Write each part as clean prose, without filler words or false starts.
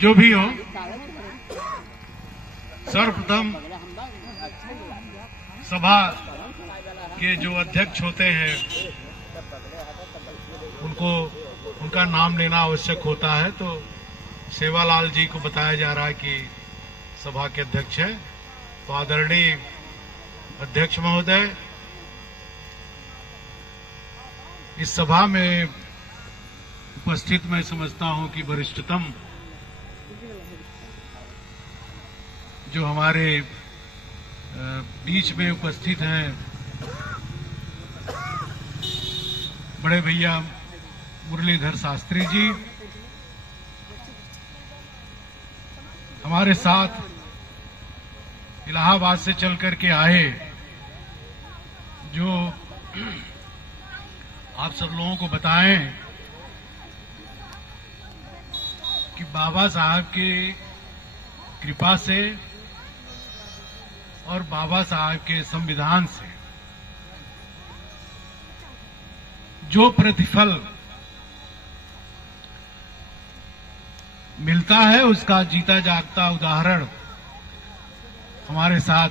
जो भी हो, सर्वप्रथम सभा के जो अध्यक्ष होते हैं उनको उनका नाम लेना आवश्यक होता है। तो सेवालाल जी को बताया जा रहा है कि सभा के अध्यक्ष है। तो आदरणीय अध्यक्ष महोदय, इस सभा में उपस्थित मैं समझता हूं कि वरिष्ठतम जो हमारे बीच में उपस्थित हैं बड़े भैया मुरलीधर शास्त्री जी, हमारे साथ इलाहाबाद से चल करके आए, जो आप सब लोगों को बताएं कि बाबा साहब की कृपा से और बाबा साहब के संविधान से जो प्रतिफल मिलता है उसका जीता जागता उदाहरण हमारे साथ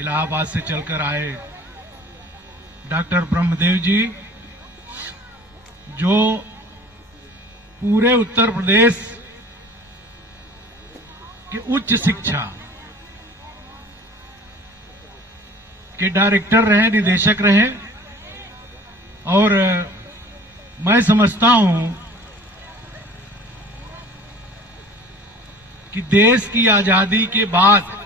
इलाहाबाद से चलकर आए डॉक्टर ब्रह्मदेव जी, जो पूरे उत्तर प्रदेश की उच्च शिक्षा के डायरेक्टर रहे, निदेशक रहे। और मैं समझता हूं कि देश की आजादी के बाद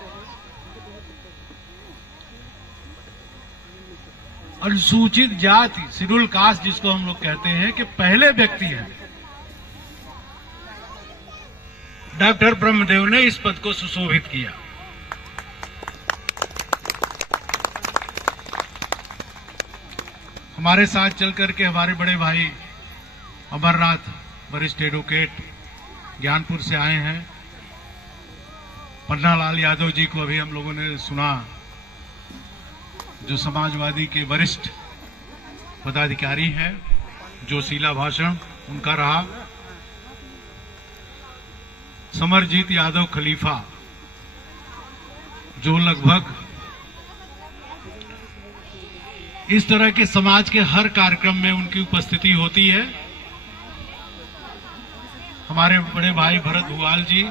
अनुसूचित जाति, शेड्यूल कास्ट जिसको हम लोग कहते हैं, कि पहले व्यक्ति हैं डॉक्टर ब्रह्मदेव ने इस पद को सुशोभित किया। हमारे साथ चलकर के हमारे बड़े भाई अमरनाथ, वरिष्ठ एडवोकेट, ज्ञानपुर से आए हैं। पन्नालाल यादव जी को अभी हम लोगों ने सुना, जो समाजवादी के वरिष्ठ पदाधिकारी हैं, जोशीला भाषण उनका रहा। समरजीत यादव खलीफा, जो लगभग इस तरह के समाज के हर कार्यक्रम में उनकी उपस्थिति होती है। हमारे बड़े भाई भरत भुआल जी,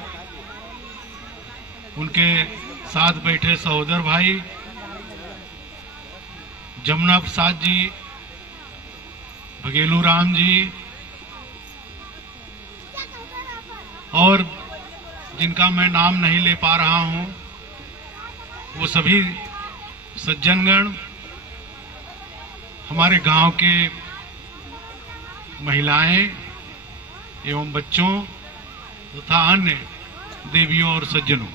उनके साथ बैठे सहोदर भाई जमुना प्रसाद जी, भगेलू राम जी, और जिनका मैं नाम नहीं ले पा रहा हूं, वो सभी सज्जनगण, हमारे गांव के महिलाएं एवं बच्चों तथा अन्य देवियों और सज्जनों,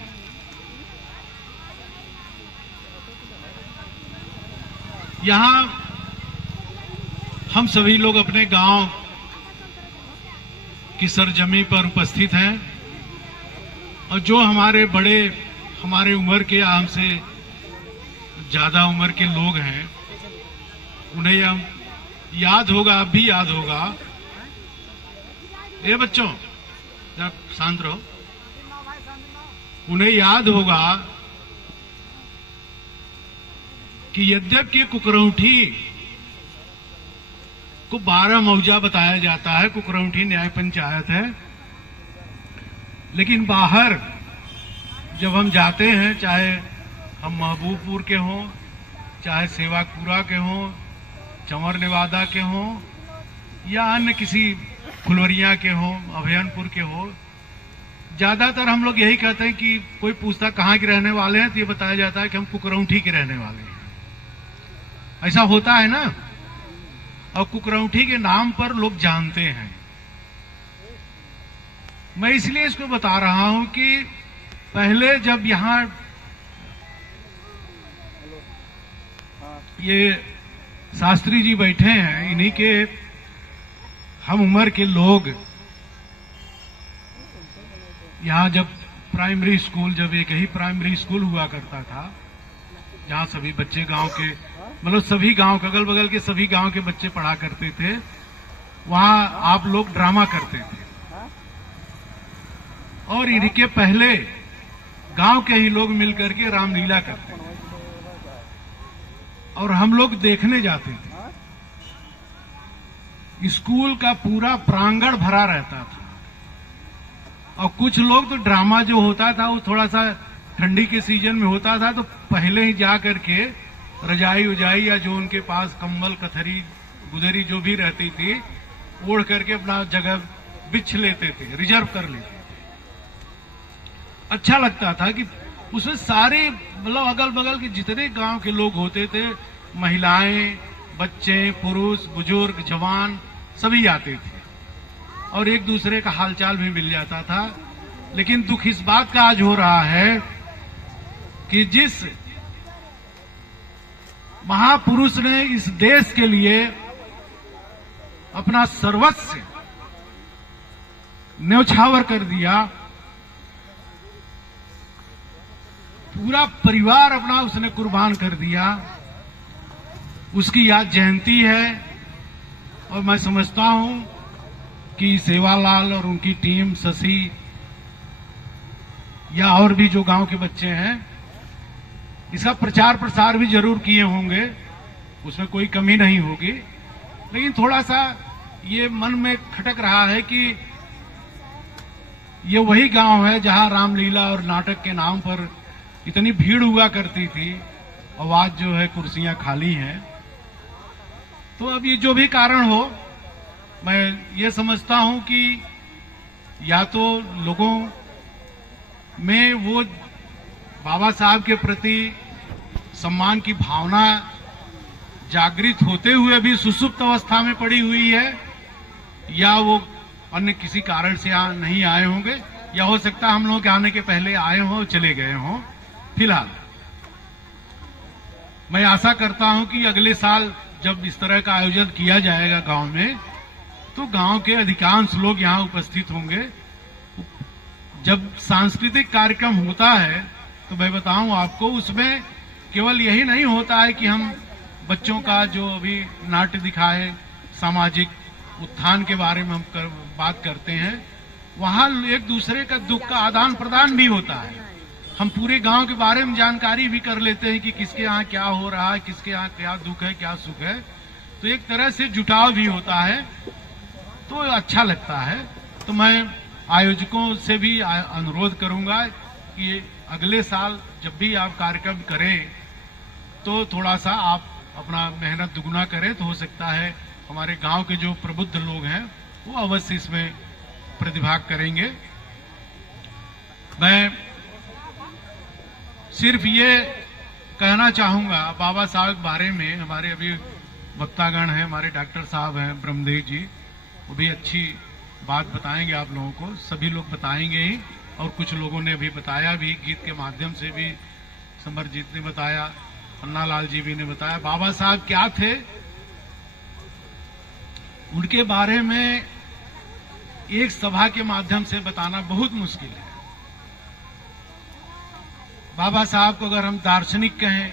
यहां हम सभी लोग अपने गांव की सरजमी पर उपस्थित हैं। और जो हमारे बड़े, हमारे उम्र के, हमसे ज्यादा उम्र के लोग हैं, उन्हें हम याद होगा, अब भी याद होगा। ये बच्चों जरा शांत रहो। उन्हें याद होगा कि यद्यपि कुकरौठी को 12 मौजा बताया जाता है, कुकरौठी न्याय पंचायत है, लेकिन बाहर जब हम जाते हैं, चाहे हम महबूबपुर के हों, चाहे सेवापुरा के हों, चंवर नेवादा के हों, या अन्य किसी फुलवरिया के हों, अभयनपुर के हों, ज्यादातर हम लोग यही कहते हैं कि कोई पूछता कहाँ के रहने वाले हैं, तो ये बताया जाता है कि हम कुकरौठी के रहने वाले हैं। ऐसा होता है ना। और कुकरौठी के नाम पर लोग जानते हैं। मैं इसलिए इसको बता रहा हूं कि पहले जब यहां ये शास्त्री जी बैठे हैं, इन्हीं के हम उम्र के लोग यहां जब प्राइमरी स्कूल, जब एक ही प्राइमरी स्कूल हुआ करता था, जहां सभी बच्चे गांव के मतलब सभी गांव, अगल बगल के सभी गांव के बच्चे पढ़ा करते थे। वहां आप लोग ड्रामा करते थे और इनके पहले गांव के ही लोग मिलकर के रामलीला करते थे और हम लोग देखने जाते थे। स्कूल का पूरा प्रांगण भरा रहता था और कुछ लोग तो ड्रामा जो होता था वो थोड़ा सा ठंडी के सीजन में होता था, तो पहले ही जा करके रजाई उजाई या जो उनके पास कंबल कथरी गुदरी जो भी रहती थी ओढ़ करके अपना जगह बिछ लेते थे, रिजर्व कर लेते थे। अच्छा लगता था कि उसमें सारे मतलब अगल बगल के जितने गांव के लोग होते थे, महिलाएं, बच्चे, पुरुष, बुजुर्ग, जवान सभी आते थे और एक दूसरे का हालचाल भी मिल जाता था। लेकिन दुख इस बात का आज हो रहा है कि जिस महापुरुष ने इस देश के लिए अपना सर्वस्व न्यौछावर कर दिया, पूरा परिवार अपना उसने कुर्बान कर दिया, उसकी याद जयंती है। और मैं समझता हूं कि सेवालाल और उनकी टीम, शशि या और भी जो गांव के बच्चे हैं, इसका प्रचार प्रसार भी जरूर किए होंगे, उसमें कोई कमी नहीं होगी। लेकिन थोड़ा सा ये मन में खटक रहा है कि ये वही गांव है जहां रामलीला और नाटक के नाम पर इतनी भीड़ हुआ करती थी और आज जो है कुर्सियां खाली हैं। तो अब ये जो भी कारण हो, मैं ये समझता हूं कि या तो लोगों में वो बाबा साहब के प्रति सम्मान की भावना जागृत होते हुए भी सुसुप्त अवस्था में पड़ी हुई है, या वो अन्य किसी कारण से नहीं आए होंगे, या हो सकता है हम लोगों के आने के पहले आए हों, चले गए हों। फिलहाल मैं आशा करता हूं कि अगले साल जब इस तरह का आयोजन किया जाएगा गांव में, तो गांव के अधिकांश लोग यहां उपस्थित होंगे। जब सांस्कृतिक कार्यक्रम होता है तो मैं बताऊं आपको, उसमें केवल यही नहीं होता है कि हम बच्चों का जो अभी नाट्य दिखाए, सामाजिक उत्थान के बारे में हम बात करते हैं, वहां एक दूसरे का दुख का आदान प्रदान भी होता है। हम पूरे गांव के बारे में जानकारी भी कर लेते हैं कि किसके यहाँ क्या हो रहा है, किसके यहाँ क्या दुख है, क्या सुख है। तो एक तरह से जुटाव भी होता है, तो अच्छा लगता है। तो मैं आयोजकों से भी अनुरोध करूंगा कि अगले साल जब भी आप कार्यक्रम करें तो थोड़ा सा आप अपना मेहनत दुगुना करें, तो हो सकता है हमारे गांव के जो प्रबुद्ध लोग हैं वो अवश्य इसमें प्रतिभाग करेंगे। मैं सिर्फ ये कहना चाहूंगा बाबा साहब के बारे में, हमारे अभी वक्तागण हैं, हमारे डॉक्टर साहब हैं ब्रह्मदेव जी, वो भी अच्छी बात बताएंगे आप लोगों को, सभी लोग बताएंगे ही, और कुछ लोगों ने अभी बताया भी, गीत के माध्यम से भी समरजीत ने बताया, पन्नालाल जी भी ने बताया बाबा साहब क्या थे। उनके बारे में एक सभा के माध्यम से बताना बहुत मुश्किल है। बाबा साहब को अगर हम दार्शनिक कहें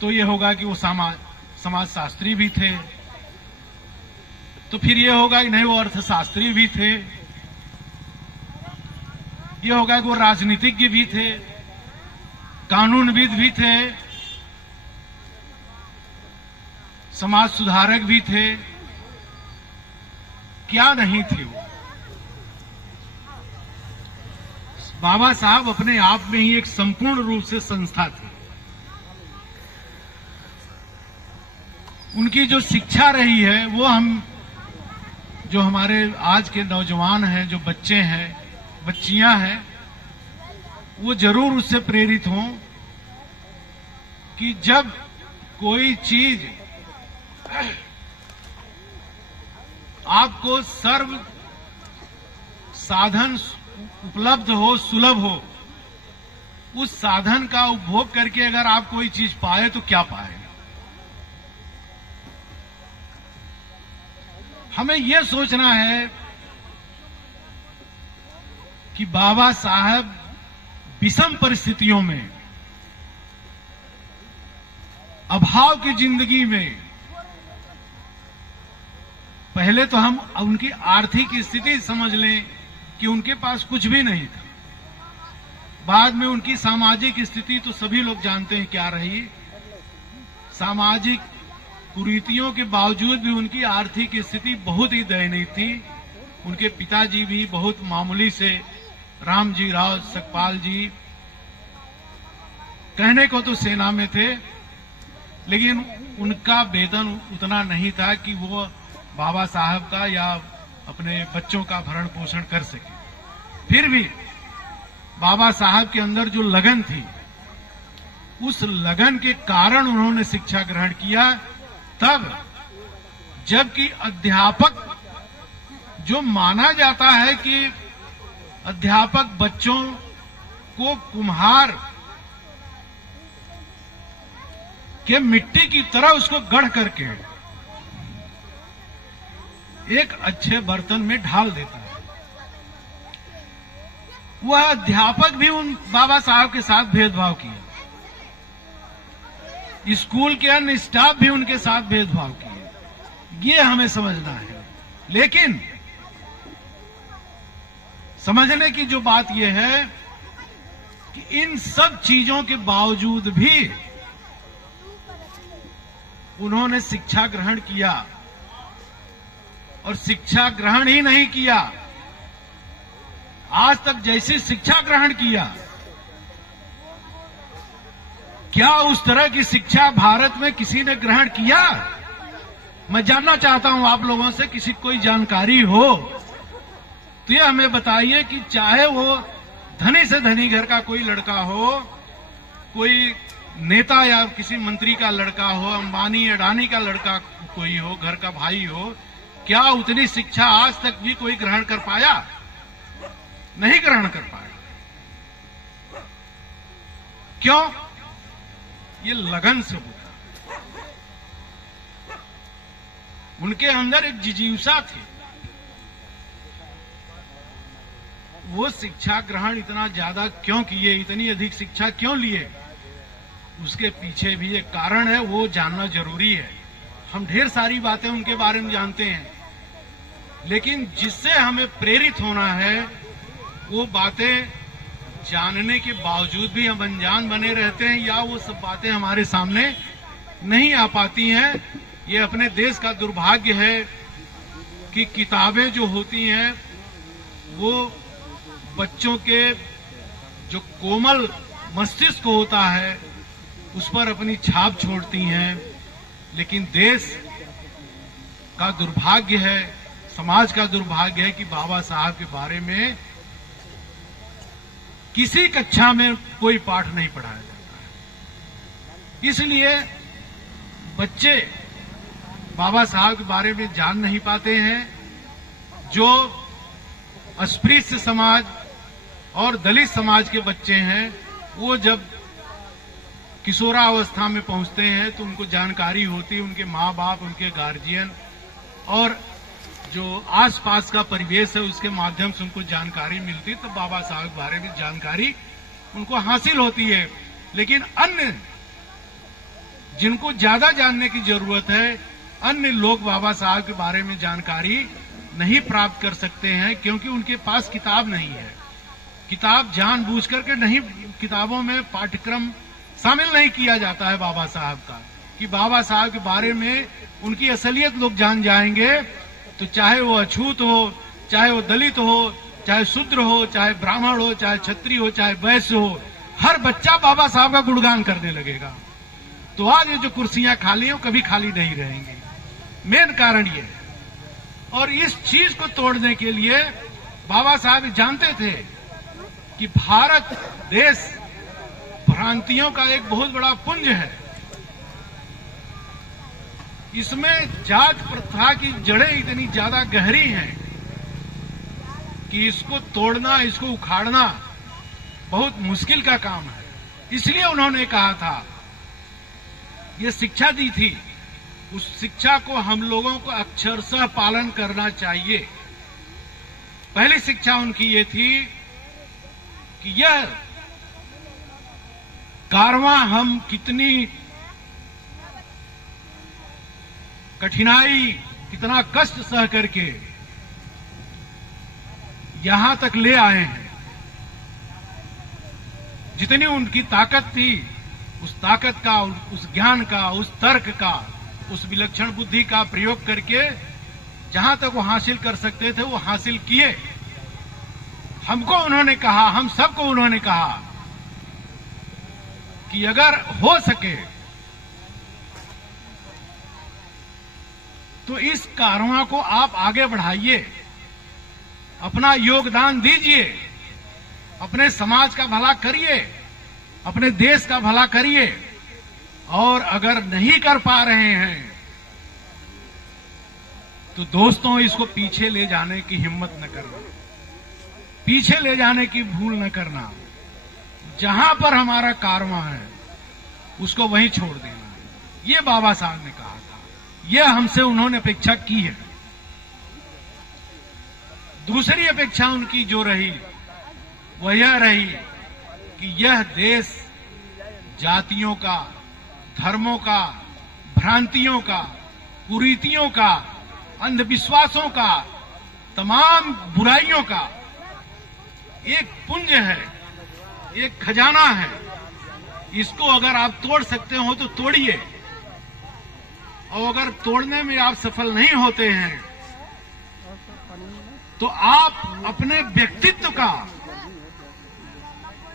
तो ये होगा कि वो समाज शास्त्री भी थे, तो फिर ये होगा कि नहीं वो अर्थशास्त्री भी थे, ये होगा कि वो राजनीतिज्ञ भी थे, कानूनविद भी थे, समाज सुधारक भी थे, क्या नहीं थे वो। बाबा साहब अपने आप में ही एक संपूर्ण रूप से संस्था थी। उनकी जो शिक्षा रही है वो हम जो हमारे आज के नौजवान हैं, जो बच्चे हैं, बच्चियां हैं, वो जरूर उससे प्रेरित हों कि जब कोई चीज आपको सर्व साधन उपलब्ध हो, सुलभ हो, उस साधन का उपभोग करके अगर आप कोई चीज पाए तो क्या पाए। हमें यह सोचना है कि बाबा साहब विषम परिस्थितियों में अभाव की जिंदगी में पहले तो हम उनकी आर्थिक स्थिति समझ लें कि उनके पास कुछ भी नहीं था। बाद में उनकी सामाजिक स्थिति तो सभी लोग जानते हैं क्या रही। सामाजिक कुरीतियों के बावजूद भी उनकी आर्थिक स्थिति बहुत ही दयनीय थी। उनके पिताजी भी बहुत मामूली से रामजी राव सकपाल जी, कहने को तो सेना में थे, लेकिन उनका वेतन उतना नहीं था कि वो बाबा साहब का या अपने बच्चों का भरण पोषण कर सके। फिर भी बाबा साहब के अंदर जो लगन थी, उस लगन के कारण उन्होंने शिक्षा ग्रहण किया। तब जबकि अध्यापक जो माना जाता है कि अध्यापक बच्चों को कुम्हार के मिट्टी की तरह उसको गढ़ करके एक अच्छे बर्तन में ढाल देता है, वह अध्यापक भी उन बाबा साहब के साथ भेदभाव किया। स्कूल के अन्य स्टाफ भी उनके साथ भेदभाव किए। ये हमें समझना है। लेकिन समझने की जो बात यह है कि इन सब चीजों के बावजूद भी उन्होंने शिक्षा ग्रहण किया। और शिक्षा ग्रहण ही नहीं किया, आज तक जैसी शिक्षा ग्रहण किया, क्या उस तरह की शिक्षा भारत में किसी ने ग्रहण किया? मैं जानना चाहता हूं आप लोगों से, किसी कोई जानकारी हो तो ये हमें बताइए कि चाहे वो धनी से धनी घर का कोई लड़का हो, कोई नेता या किसी मंत्री का लड़का हो, अंबानी अडानी का लड़का कोई हो, घर का भाई हो, क्या उतनी शिक्षा आज तक भी कोई ग्रहण कर पाया? नहीं ग्रहण कर पाया। क्यों? ये लगन से होता। उनके अंदर एक जिजीविषा थी। वो शिक्षा ग्रहण इतना ज्यादा क्यों किए, इतनी अधिक शिक्षा क्यों लिए, उसके पीछे भी एक कारण है, वो जानना जरूरी है। हम ढेर सारी बातें उनके बारे में जानते हैं, लेकिन जिससे हमें प्रेरित होना है वो बातें जानने के बावजूद भी हम अनजान बने रहते हैं, या वो सब बातें हमारे सामने नहीं आ पाती हैं। ये अपने देश का दुर्भाग्य है कि किताबें जो होती हैं वो बच्चों के जो कोमल मस्तिष्क होता है उस पर अपनी छाप छोड़ती हैं, लेकिन देश का दुर्भाग्य है, समाज का दुर्भाग्य है कि बाबा साहब के बारे में किसी कक्षा में कोई पाठ नहीं पढ़ाया जाता है। इसलिए बच्चे बाबा साहब के बारे में जान नहीं पाते हैं। जो अस्पृश्य समाज और दलित समाज के बच्चे हैं, वो जब किशोरावस्था में पहुंचते हैं तो उनको जानकारी होती है, उनके माँ बाप, उनके गार्जियन और जो आसपास का परिवेश है उसके माध्यम से उनको जानकारी मिलती है, तो बाबा साहब के बारे में जानकारी उनको हासिल होती है। लेकिन अन्य जिनको ज्यादा जानने की जरूरत है, अन्य लोग बाबा साहब के बारे में जानकारी नहीं प्राप्त कर सकते हैं, क्योंकि उनके पास किताब नहीं है। किताब जानबूझ करके नहीं, किताबों में पाठ्यक्रम शामिल नहीं किया जाता है बाबा साहब का, कि बाबा साहब के बारे में उनकी असलियत लोग जान जाएंगे तो चाहे वो अछूत हो, चाहे वो दलित हो, चाहे शूद्र हो, चाहे ब्राह्मण हो, चाहे क्षत्रिय हो, चाहे वैश्य हो, हर बच्चा बाबा साहब का गुणगान करने लगेगा। तो आज ये जो कुर्सियां खाली हैं कभी खाली नहीं रहेंगी। मेन कारण ये है। और इस चीज को तोड़ने के लिए बाबा साहब जानते थे कि भारत देश भ्रांतियों का एक बहुत बड़ा पुंज है। इसमें जात प्रथा की जड़ें इतनी ज्यादा गहरी हैं कि इसको तोड़ना, इसको उखाड़ना बहुत मुश्किल का काम है। इसलिए उन्होंने कहा था, ये शिक्षा दी थी, उस शिक्षा को हम लोगों को अक्षरशः पालन करना चाहिए। पहली शिक्षा उनकी ये थी कि यह कारवां हम कितनी कठिनाई, कितना कष्ट सह करके यहां तक ले आए हैं। जितनी उनकी ताकत थी, उस ताकत का, उस ज्ञान का, उस तर्क का, उस विलक्षण बुद्धि का प्रयोग करके जहां तक वो हासिल कर सकते थे वो हासिल किए। हमको उन्होंने कहा, हम सबको उन्होंने कहा कि अगर हो सके तो इस कारवां को आप आगे बढ़ाइए, अपना योगदान दीजिए, अपने समाज का भला करिए, अपने देश का भला करिए। और अगर नहीं कर पा रहे हैं तो दोस्तों इसको पीछे ले जाने की हिम्मत न करना, पीछे ले जाने की भूल न करना। जहां पर हमारा कारवां है उसको वहीं छोड़ देना, ये बाबा साहब ने कहा था, यह हमसे उन्होंने अपेक्षा की है। दूसरी अपेक्षा उनकी जो रही वह यह रही कि यह देश जातियों का, धर्मों का, भ्रांतियों का, कुरीतियों का, अंधविश्वासों का, तमाम बुराइयों का एक पुंज है, एक खजाना है। इसको अगर आप तोड़ सकते हो तो तोड़िए, और अगर तोड़ने में आप सफल नहीं होते हैं तो आप अपने व्यक्तित्व का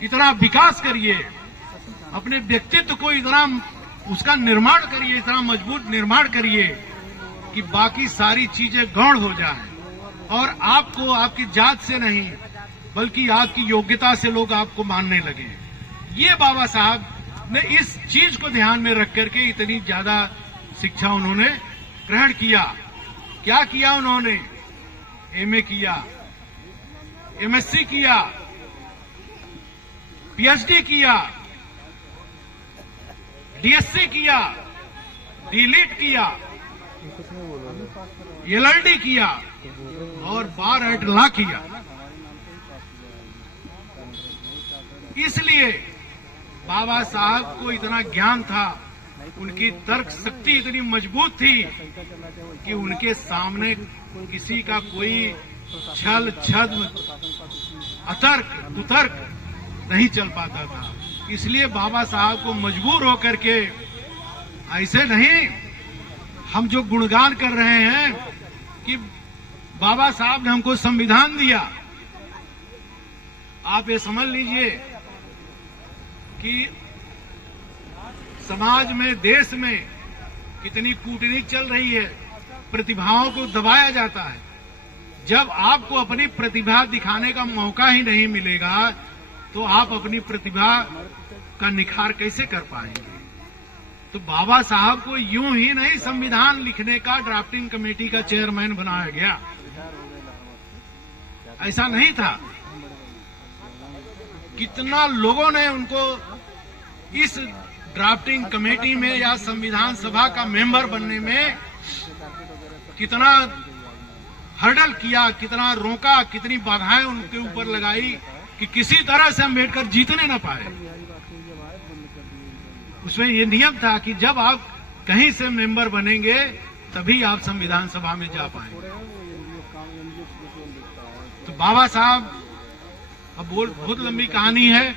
इतना विकास करिए, अपने व्यक्तित्व को इतना उसका निर्माण करिए, इतना मजबूत निर्माण करिए कि बाकी सारी चीजें गौण हो जाएं और आपको आपकी जात से नहीं बल्कि आपकी योग्यता से लोग आपको मानने लगे। ये बाबा साहब ने इस चीज को ध्यान में रख करके इतनी ज्यादा शिक्षा उन्होंने ग्रहण किया। क्या किया उन्होंने? एमए किया, एमएससी किया, पीएचडी किया, डीएससी किया, डीलिट किया, एलएलडी किया और बार एट लॉ किया। इसलिए बाबा साहब को इतना ज्ञान था, उनकी तर्क शक्ति इतनी मजबूत थी कि उनके सामने किसी का कोई छल छद्म अतर्क कुतर्क नहीं चल पाता था। इसलिए बाबा साहब को मजबूर होकर के, ऐसे नहीं हम जो गुणगान कर रहे हैं कि बाबा साहब ने हमको संविधान दिया, आप ये समझ लीजिए कि समाज में, देश में कितनी कूटनीति चल रही है, प्रतिभाओं को दबाया जाता है। जब आपको अपनी प्रतिभा दिखाने का मौका ही नहीं मिलेगा तो आप अपनी प्रतिभा का निखार कैसे कर पाएंगे? तो बाबा साहब को यूं ही नहीं संविधान लिखने का ड्राफ्टिंग कमेटी का चेयरमैन बनाया गया, ऐसा नहीं था। कितना लोगों ने उनको इस ड्राफ्टिंग कमेटी में या संविधान सभा का मेंबर बनने में कितना हर्डल किया, कितना रोका, कितनी बाधाएं उनके ऊपर लगाई कि किसी तरह से अम्बेडकर जीतने न पाए। उसमें यह नियम था कि जब आप कहीं से मेंबर बनेंगे तभी आप संविधान सभा में जा पाएंगे। तो बाबा साहब, अब बहुत लंबी कहानी है,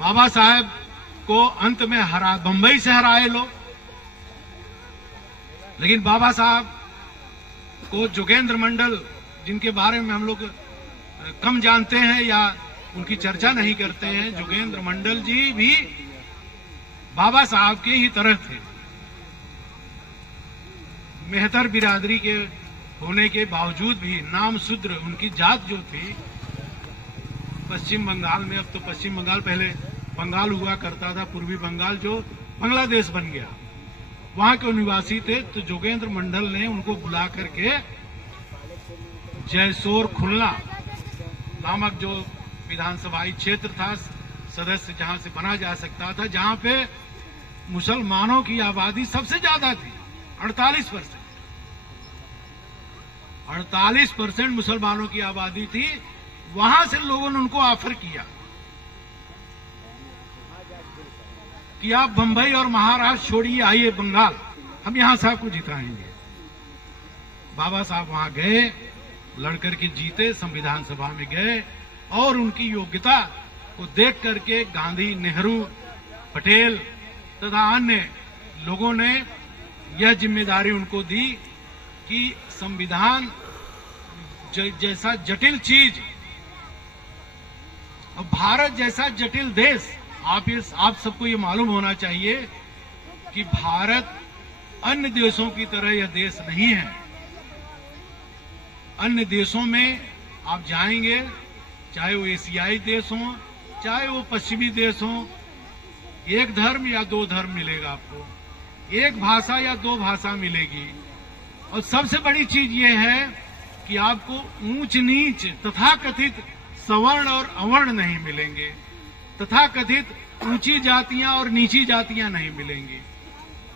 बाबा साहब को अंत में बंबई से हराए लोग, लेकिन बाबा साहब को जोगेंद्र मंडल, जिनके बारे में हम लोग कम जानते हैं या उनकी चर्चा नहीं करते हैं, जोगेंद्र मंडल जी भी बाबा साहब के ही तरह थे। मेहतर बिरादरी के होने के बावजूद भी नाम शूद्र उनकी जात जो थी, पश्चिम बंगाल में, अब तो पश्चिम बंगाल पहले बंगाल हुआ करता था, पूर्वी बंगाल जो बांग्लादेश बन गया, वहां के निवासी थे। तो जोगेंद्र मंडल ने उनको बुला करके जयसोर खुलना नामक जो विधानसभाई क्षेत्र था, सदस्य जहां से बना जा सकता था, जहां पे मुसलमानों की आबादी सबसे ज्यादा थी, 48%। 48% मुसलमानों की आबादी थी। वहां से लोगों ने उनको ऑफर किया कि आप बंबई और महाराष्ट्र छोड़िए, आइए बंगाल, हम यहां से आपको जिताएंगे। बाबा साहब वहां गए, लड़कर के जीते, संविधान सभा में गए और उनकी योग्यता को देख करके गांधी, नेहरू, पटेल तथा अन्य लोगों ने यह जिम्मेदारी उनको दी कि संविधान जैसा जटिल चीज और भारत जैसा जटिल देश, आप सबको ये मालूम होना चाहिए कि भारत अन्य देशों की तरह यह देश नहीं है। अन्य देशों में आप जाएंगे, चाहे वो एशियाई देश हो, चाहे वो पश्चिमी देश हो, एक धर्म या दो धर्म मिलेगा आपको, एक भाषा या दो भाषा मिलेगी। और सबसे बड़ी चीज ये है कि आपको ऊंच नीच तथाकथित सवर्ण और अवर्ण नहीं मिलेंगे, तथाकथित ऊंची जातियां और नीची जातियां नहीं मिलेंगी।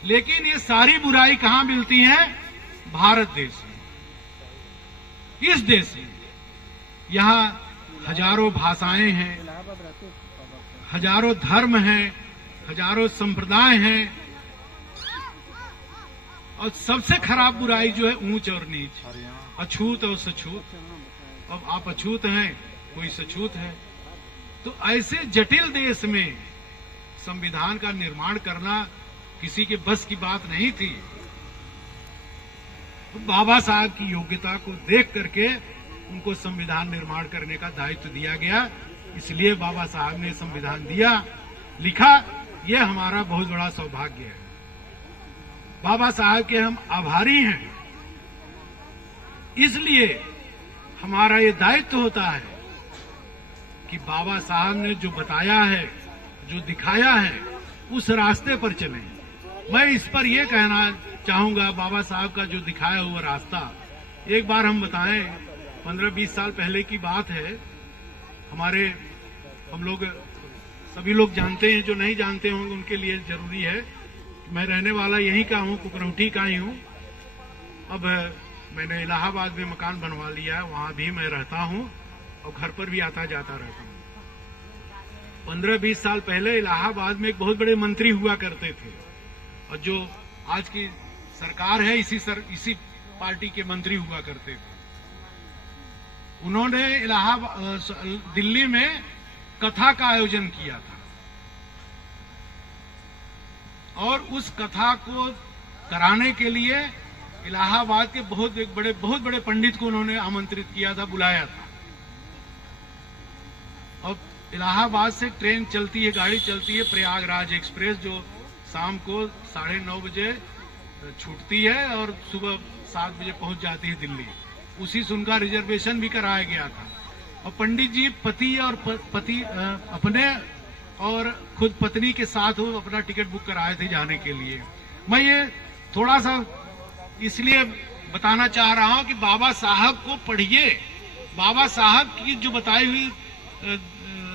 लेकिन ये सारी बुराई कहां मिलती है? भारत देश में। इस देश में यहां हजारों भाषाएं हैं, हजारों धर्म हैं, हजारों संप्रदाय हैं, और सबसे खराब बुराई जो है ऊंच और नीच, अछूत और सछूत। अब आप अछूत हैं, कोई सछूत है, तो ऐसे जटिल देश में संविधान का निर्माण करना किसी के बस की बात नहीं थी। तो बाबा साहब की योग्यता को देख करके उनको संविधान निर्माण करने का दायित्व दिया गया, इसलिए बाबा साहब ने संविधान दिया, लिखा। यह हमारा बहुत बड़ा सौभाग्य है। बाबा साहब के हम आभारी हैं, इसलिए हमारा ये दायित्व होता है कि बाबा साहब ने जो बताया है, जो दिखाया है, उस रास्ते पर चलें। मैं इस पर यह कहना चाहूंगा, बाबा साहब का जो दिखाया हुआ रास्ता एक बार हम बताएं। 15-20 साल पहले की बात है। हम लोग सभी लोग जानते हैं, जो नहीं जानते होंगे उनके लिए जरूरी है। मैं रहने वाला यहीं का हूं, कुकरौठी का ही हूं। अब मैंने इलाहाबाद में मकान बनवा लिया है, वहां भी मैं रहता हूं और घर पर भी आता जाता रहता हूं। 15-20 साल पहले इलाहाबाद में एक बहुत बड़े मंत्री हुआ करते थे, और जो आज की सरकार है इसी पार्टी के मंत्री हुआ करते थे। उन्होंने दिल्ली में कथा का आयोजन किया था, और उस कथा को कराने के लिए इलाहाबाद के बहुत बड़े पंडित को उन्होंने आमंत्रित किया था, बुलाया था। और इलाहाबाद से ट्रेन चलती है, गाड़ी चलती है, प्रयागराज एक्सप्रेस, जो शाम को 9:30 बजे छूटती है और सुबह 7 बजे पहुंच जाती है दिल्ली। उसी से उनका रिजर्वेशन भी कराया गया था। और पंडित जी पति अपने और खुद पत्नी के साथ वो अपना टिकट बुक कराए थे जाने के लिए। मैं ये थोड़ा सा इसलिए बताना चाह रहा हूं कि बाबा साहब को पढ़िए, बाबा साहब की जो बताई हुई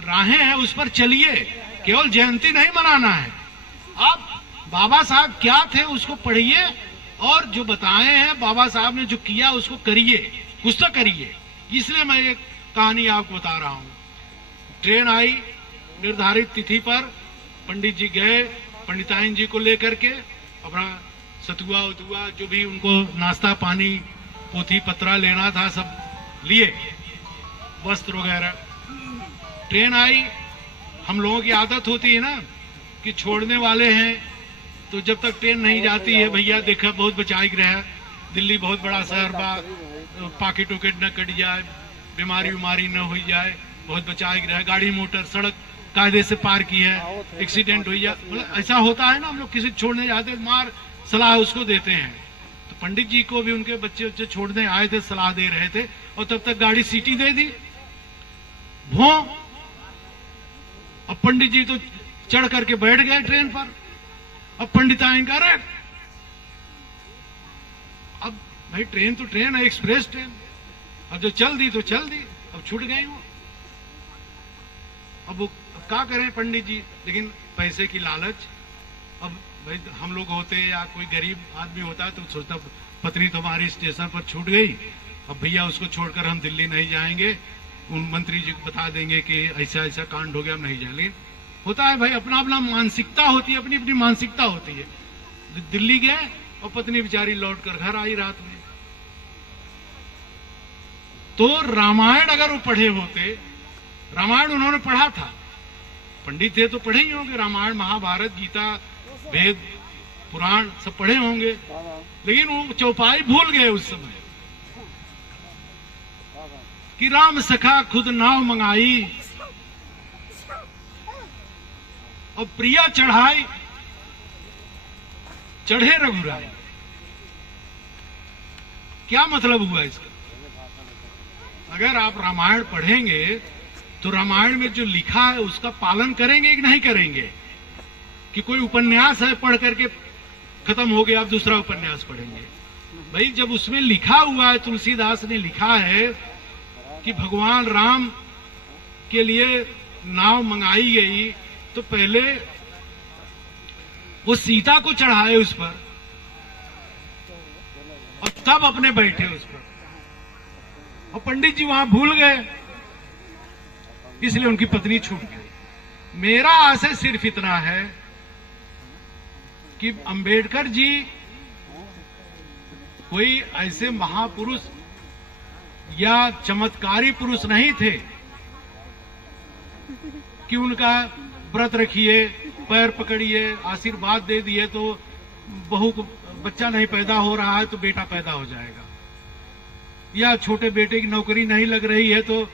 राहें हैं उस पर चलिए। केवल जयंती नहीं मनाना है, आप बाबा साहब क्या थे उसको पढ़िए, और जो बताए हैं बाबा साहब ने जो किया उसको करिए, कुछ तो करिए। इसलिए मैं ये कहानी आपको बता रहा हूं। ट्रेन आई निर्धारित तिथि पर, पंडित जी गए, पंडिताइन जी को लेकर के अपना सतुआ उतुआ जो भी उनको नाश्ता पानी पोथी पत्रा लेना था सब लिए, वस्त्र वगैरह। ट्रेन आई, हम लोगों की आदत होती है ना कि छोड़ने वाले हैं तो जब तक ट्रेन नहीं जाती है, भैया देखा बहुत बचाई रहा, दिल्ली बहुत बड़ा शहर बा, पॉकेट उकेट न कट जाए, बीमारी उमारी न हो जाए, बहुत बचाई रहा, गाड़ी मोटर सड़क कायदे से पार की है, एक्सीडेंट हो जाए, मतलब ऐसा होता है ना। हम लोग किसी छोड़ने जाते मार सलाह उसको देते हैं। तो पंडित जी को भी उनके बच्चे छोड़ने आए थे, सलाह दे रहे थे, और तब तक गाड़ी सीटी दे दी भो। अब पंडित जी तो चढ़ करके बैठ गए ट्रेन पर। अब पंडिताइन कह रहे, अब भाई ट्रेन तो ट्रेन है, एक्सप्रेस ट्रेन, अब जो चल दी तो चल दी, अब छूट गई वो। अब क्या करें पंडित जी, लेकिन पैसे की लालच। अब भाई हम लोग होते या कोई गरीब आदमी होता है तो सोचता पत्नी तुम्हारी स्टेशन पर छूट गई, अब भैया उसको छोड़कर हम दिल्ली नहीं जाएंगे, उन मंत्री जी को बता देंगे कि ऐसा ऐसा कांड हो गया, हम नहीं जाएंगे। होता है भाई, अपना अपना मानसिकता होती है, अपनी अपनी मानसिकता होती है। दिल्ली गए और पत्नी बेचारी लौट कर घर आई रात में। तो रामायण अगर वो पढ़े होते, रामायण उन्होंने पढ़ा था, पंडित थे तो पढ़े ही होंगे, रामायण महाभारत गीता वेद पुराण सब पढ़े होंगे, लेकिन वो चौपाई भूल गए उस समय कि राम सखा खुद नाव मंगाई और प्रिया चढ़ाई चढ़े रघुराई। क्या मतलब हुआ इसका? अगर आप रामायण पढ़ेंगे तो रामायण में जो लिखा है उसका पालन करेंगे कि नहीं करेंगे? कि कोई उपन्यास है पढ़ करके खत्म हो गया, आप दूसरा उपन्यास पढ़ेंगे? भाई जब उसमें लिखा हुआ है, तुलसीदास ने लिखा है कि भगवान राम के लिए नाव मंगाई गई, तो पहले वो सीता को चढ़ाए उस पर और तब अपने बैठे उस पर, और पंडित जी वहां भूल गए, इसलिए उनकी पत्नी छूट गई। मेरा आशय सिर्फ इतना है कि अंबेडकर जी कोई ऐसे महापुरुष या चमत्कारी पुरुष नहीं थे कि उनका व्रत रखिए, पैर पकड़िए, आशीर्वाद दे दिए तो बहू को बच्चा नहीं पैदा हो रहा है तो बेटा पैदा हो जाएगा, या छोटे बेटे की नौकरी नहीं लग रही है तो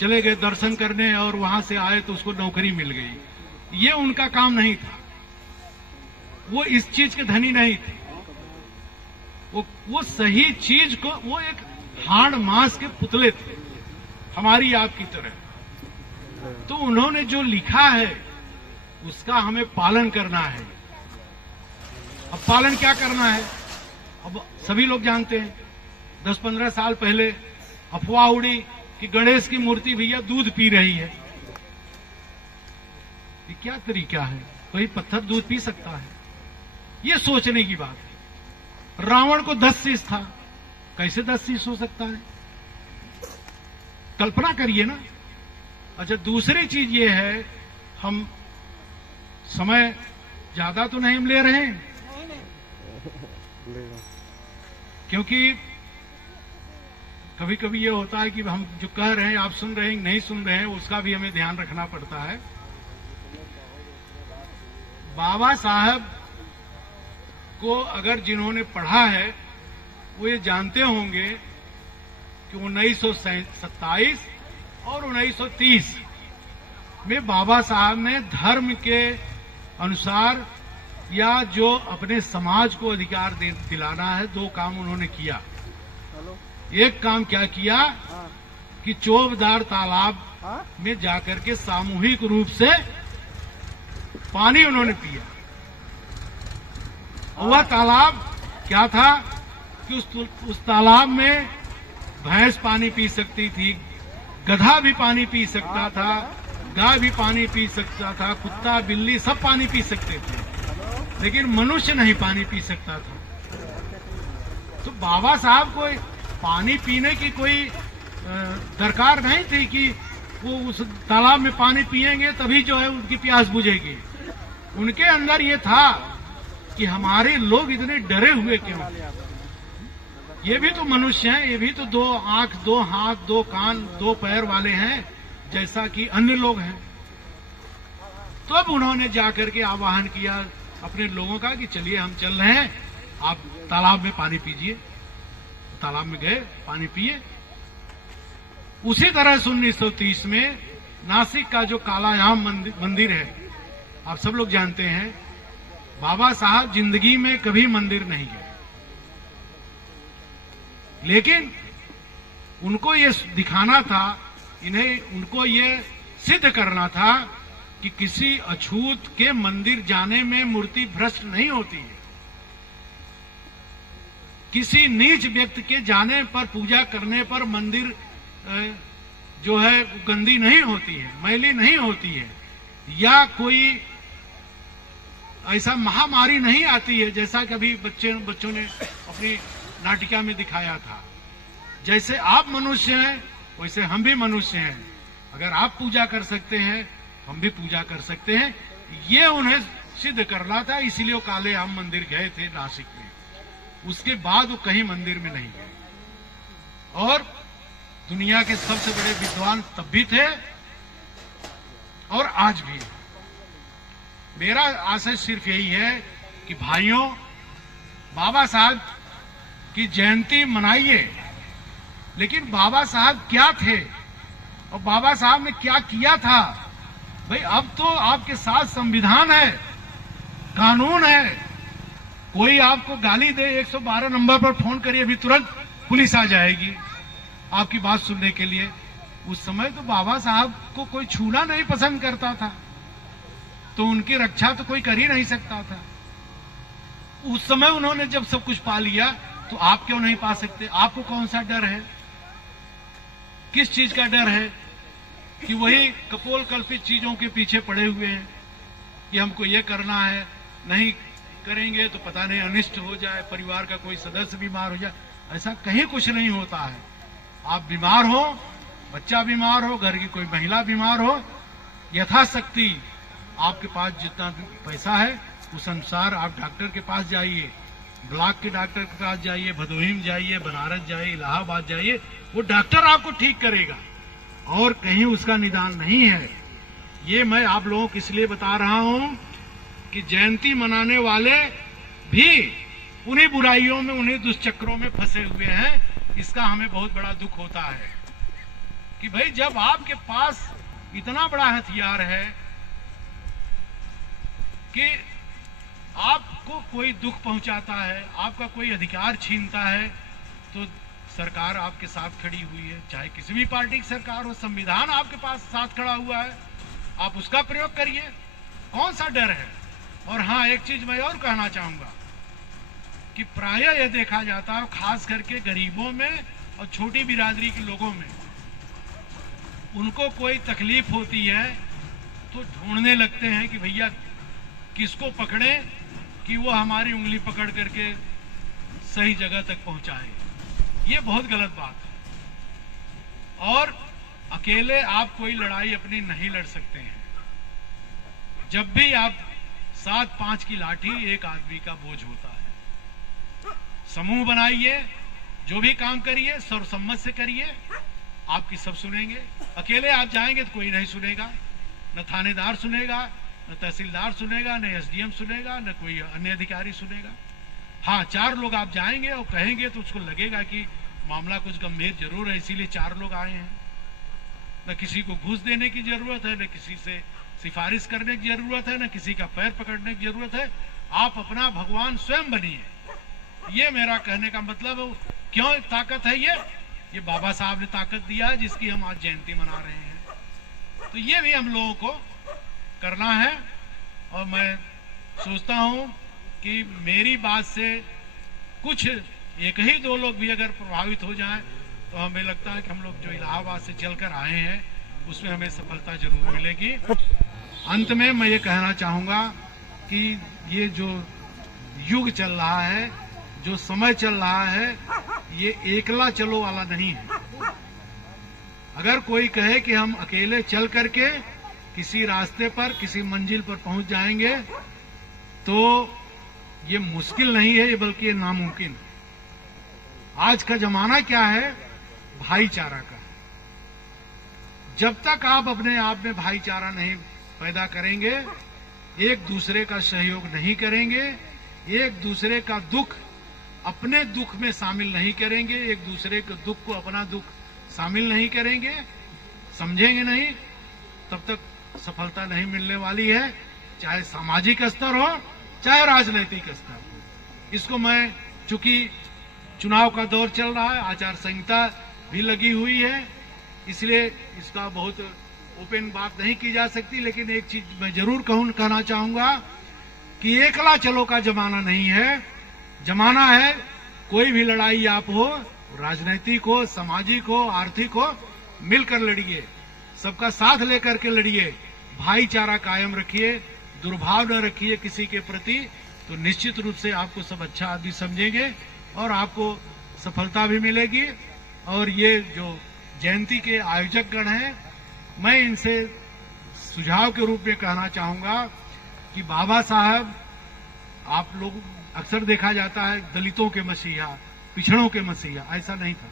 चले गए दर्शन करने और वहां से आए तो उसको नौकरी मिल गई। ये उनका काम नहीं था, वो इस चीज के धनी नहीं थे। वो सही चीज को, वो एक हाड़ मांस के पुतले थे हमारी आपकी तरह। तो उन्होंने जो लिखा है उसका हमें पालन करना है। अब पालन क्या करना है? अब सभी लोग जानते हैं 10-15 साल पहले अफवाह उड़ी कि गणेश की मूर्ति भैया दूध पी रही है। ये क्या तरीका है? कोई पत्थर दूध पी सकता है? ये सोचने की बात है। रावण को 10 शीश था, कैसे 10 शीश हो सकता है? कल्पना करिए ना। अच्छा, दूसरी चीज ये है, हम समय ज्यादा तो नहीं ले रहे हैं, क्योंकि कभी कभी ये होता है कि हम जो कह रहे हैं आप सुन रहे हैं नहीं सुन रहे हैं, उसका भी हमें ध्यान रखना पड़ता है। बाबा साहब को अगर जिन्होंने पढ़ा है वो ये जानते होंगे कि 1927 और 1930 में बाबा साहब ने धर्म के अनुसार या जो अपने समाज को अधिकार दिलाना है, 2 काम उन्होंने किया। एक काम क्या किया कि चोबदार तालाब में जाकर के सामूहिक रूप से पानी उन्होंने पिया। वह तालाब क्या था कि उस तालाब में भैंस पानी पी सकती थी, गधा भी पानी पी सकता था, गाय भी पानी पी सकता था, कुत्ता बिल्ली सब पानी पी सकते थे, लेकिन मनुष्य नहीं पानी पी सकता था। तो बाबा साहब को पानी पीने की कोई दरकार नहीं थी कि वो उस तालाब में पानी पिएंगे तभी जो है उनकी प्यास बुझेगी। उनके अंदर ये था कि हमारे लोग इतने डरे हुए क्यों? ये भी तो मनुष्य हैं, ये भी तो 2 आंख, 2 हाथ, 2 कान, 2 पैर वाले हैं जैसा कि अन्य लोग हैं। तब उन्होंने जाकर के आह्वान किया अपने लोगों का कि चलिए हम चल रहे हैं, आप तालाब में पानी पीजिए। तालाब में गए, पानी पिए। उसी तरह से 1930 में नासिक का जो कालायाम मंदिर है, आप सब लोग जानते हैं, बाबा साहब जिंदगी में कभी मंदिर नहीं गए, लेकिन उनको ये दिखाना था, उनको ये सिद्ध करना था कि किसी अछूत के मंदिर जाने में मूर्ति भ्रष्ट नहीं होती है, किसी नीच व्यक्ति के जाने पर, पूजा करने पर मंदिर जो है गंदी नहीं होती है, मैली नहीं होती है, या कोई ऐसा महामारी नहीं आती है जैसा कभी बच्चों ने अपनी नाटिका में दिखाया था। जैसे आप मनुष्य हैं वैसे हम भी मनुष्य हैं, अगर आप पूजा कर सकते हैं हम भी पूजा कर सकते हैं, ये उन्हें सिद्ध करना था। इसलिए वो कालायाम मंदिर गए थे नासिक में, उसके बाद वो कहीं मंदिर में नहीं गए। और दुनिया के सबसे बड़े विद्वान तब भी थे और आज भी। मेरा आशय सिर्फ यही है कि भाइयों, बाबा साहब की जयंती मनाइए, लेकिन बाबा साहब क्या थे और बाबा साहब ने क्या किया था? भाई अब तो आपके साथ संविधान है, कानून है। कोई आपको गाली दे 112 नंबर पर फोन करिए, अभी तुरंत पुलिस आ जाएगी आपकी बात सुनने के लिए। उस समय तो बाबा साहब को कोई छूना नहीं पसंद करता था, तो उनकी रक्षा तो कोई कर ही नहीं सकता था। उस समय उन्होंने जब सब कुछ पा लिया, तो आप क्यों नहीं पा सकते? आपको कौन सा डर है? किस चीज का डर है कि वही कपोल कल्पित चीजों के पीछे पड़े हुए हैं कि हमको ये करना है, नहीं करेंगे तो पता नहीं अनिष्ट हो जाए, परिवार का कोई सदस्य बीमार हो जाए। ऐसा कहीं कुछ नहीं होता है। आप बीमार हो, बच्चा बीमार हो, घर की कोई महिला बीमार हो, यथाशक्ति आपके पास जितना पैसा है उस अनुसार आप डॉक्टर के पास जाइए, ब्लॉक के डॉक्टर के पास जाइए, भदोही में जाइए, बनारस जाइए, इलाहाबाद जाइए, वो डॉक्टर आपको ठीक करेगा और कहीं उसका निदान नहीं है। ये मैं आप लोगों को इसलिए बता रहा हूं कि जयंती मनाने वाले भी उन्हीं बुराइयों में, उन्हीं दुष्चक्रों में फंसे हुए हैं। इसका हमें बहुत बड़ा दुख होता है कि भाई जब आपके पास इतना बड़ा हथियार है कि आपको कोई दुख पहुंचाता है, आपका कोई अधिकार छीनता है, तो सरकार आपके साथ खड़ी हुई है, चाहे किसी भी पार्टी की सरकार हो, संविधान आपके पास साथ खड़ा हुआ है, आप उसका प्रयोग करिए। कौन सा डर है? और हाँ, एक चीज मैं और कहना चाहूंगा कि प्रायः यह देखा जाता है, खास करके गरीबों में और छोटी बिरादरी के लोगों में, उनको कोई तकलीफ होती है तो ढूंढने लगते हैं कि भैया किसको पकड़े कि वो हमारी उंगली पकड़ करके सही जगह तक पहुंचाए। ये बहुत गलत बात है। और अकेले आप कोई लड़ाई अपनी नहीं लड़ सकते हैं। जब भी आप 7-5 की लाठी एक आदमी का बोझ होता है। समूह बनाइए, जो भी काम करिए सर्वसम्मत से करिए, आपकी सब सुनेंगे। अकेले आप जाएंगे तो कोई नहीं सुनेगा, न थानेदार सुनेगा, न तहसीलदार सुनेगा, न एसडीएम सुनेगा, न कोई अन्य अधिकारी सुनेगा। हाँ, 4 लोग आप जाएंगे और कहेंगे तो उसको लगेगा कि मामला कुछ गंभीर जरूर है, इसीलिए 4 लोग आए हैं। न किसी को घूस देने की जरूरत है, न किसी से सिफारिश करने की जरूरत है, न किसी का पैर पकड़ने की जरूरत है। आप अपना भगवान स्वयं बनिए। ये मेरा कहने का मतलब है। क्यों ताकत है ये बाबा साहब ने ताकत दिया है, जिसकी हम आज जयंती मना रहे हैं। तो ये भी हम लोगों को करना है। और मैं सोचता हूं कि मेरी बात से कुछ 1-2 लोग भी अगर प्रभावित हो जाएं, तो हमें लगता है कि हम लोग जो इलाहाबाद से चलकर आए हैं उसमें हमें सफलता जरूर मिलेगी। अंत में मैं ये कहना चाहूंगा कि ये जो युग चल रहा है, जो समय चल रहा है, ये एकला चलो वाला नहीं है। अगर कोई कहे कि हम अकेले चल करके किसी रास्ते पर, किसी मंजिल पर पहुंच जाएंगे, तो ये मुश्किल नहीं है, ये बल्कि ये नामुमकिन है। आज का जमाना क्या है? भाईचारा का। जब तक आप अपने आप में भाईचारा नहीं पैदा करेंगे, एक दूसरे का सहयोग नहीं करेंगे, एक दूसरे का दुख अपने दुख में शामिल नहीं करेंगे, एक दूसरे के दुख को अपना दुख शामिल नहीं करेंगे, समझेंगे नहीं, तब तक सफलता नहीं मिलने वाली है। चाहे सामाजिक स्तर हो, चाहे राजनीतिक स्तर हो। इसको मैं, चूंकि चुनाव का दौर चल रहा है, आचार संहिता भी लगी हुई है, इसलिए इसका बहुत ओपन बात नहीं की जा सकती। लेकिन एक चीज मैं जरूर कहना चाहूंगा कि एकला चलो का जमाना नहीं है। जमाना है कोई भी लड़ाई आप हो, राजनीतिक हो, सामाजिक हो, आर्थिक हो, मिलकर लड़िए, सबका साथ लेकर के लड़िए, भाईचारा कायम रखिए, दुर्भाव न रखिए किसी के प्रति, तो निश्चित रूप से आपको सब अच्छा आदमी समझेंगे और आपको सफलता भी मिलेगी। और ये जो जयंती के आयोजक गण हैं, मैं इनसे सुझाव के रूप में कहना चाहूंगा कि बाबा साहब, आप लोग अक्सर देखा जाता है दलितों के मसीहा, पिछड़ों के मसीहा, ऐसा नहीं था।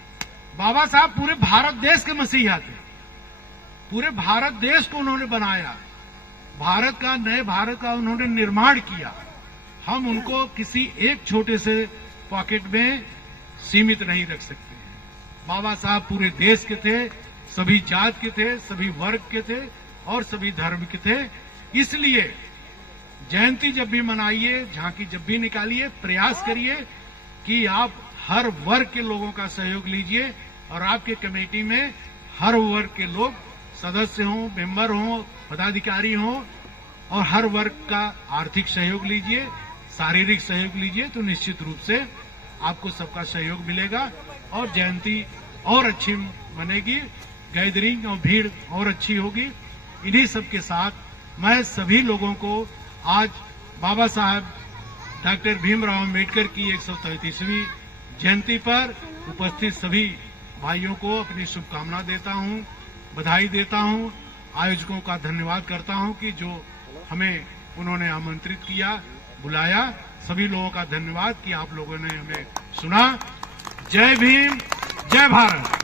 बाबा साहब पूरे भारत देश के मसीहा थे। पूरे भारत देश को उन्होंने बनाया, भारत का, नए भारत का उन्होंने निर्माण किया। हम उनको किसी एक छोटे से पॉकेट में सीमित नहीं रख सकते। बाबा साहब पूरे देश के थे, सभी जात के थे, सभी वर्ग के थे और सभी धर्म के थे। इसलिए जयंती जब भी मनाइए, झांकी जब भी निकालिए, प्रयास करिए कि आप हर वर्ग के लोगों का सहयोग लीजिए और आपके कमेटी में हर वर्ग के लोग सदस्य हों, मेंबर हों, पदाधिकारी हों और हर वर्ग का आर्थिक सहयोग लीजिए, शारीरिक सहयोग लीजिए, तो निश्चित रूप से आपको सबका सहयोग मिलेगा और जयंती और अच्छी बनेगी, गैदरिंग और भीड़ और अच्छी होगी। इन्हीं सब के साथ मैं सभी लोगों को आज बाबा साहब डॉक्टर भीमराव अम्बेडकर की 133वीं जयंती पर उपस्थित सभी भाइयों को अपनी शुभकामना देता हूं, बधाई देता हूं। आयोजकों का धन्यवाद करता हूं कि जो हमें उन्होंने आमंत्रित किया, बुलाया। सभी लोगों का धन्यवाद कि आप लोगों ने हमें सुना। जय भीम, जय भारत।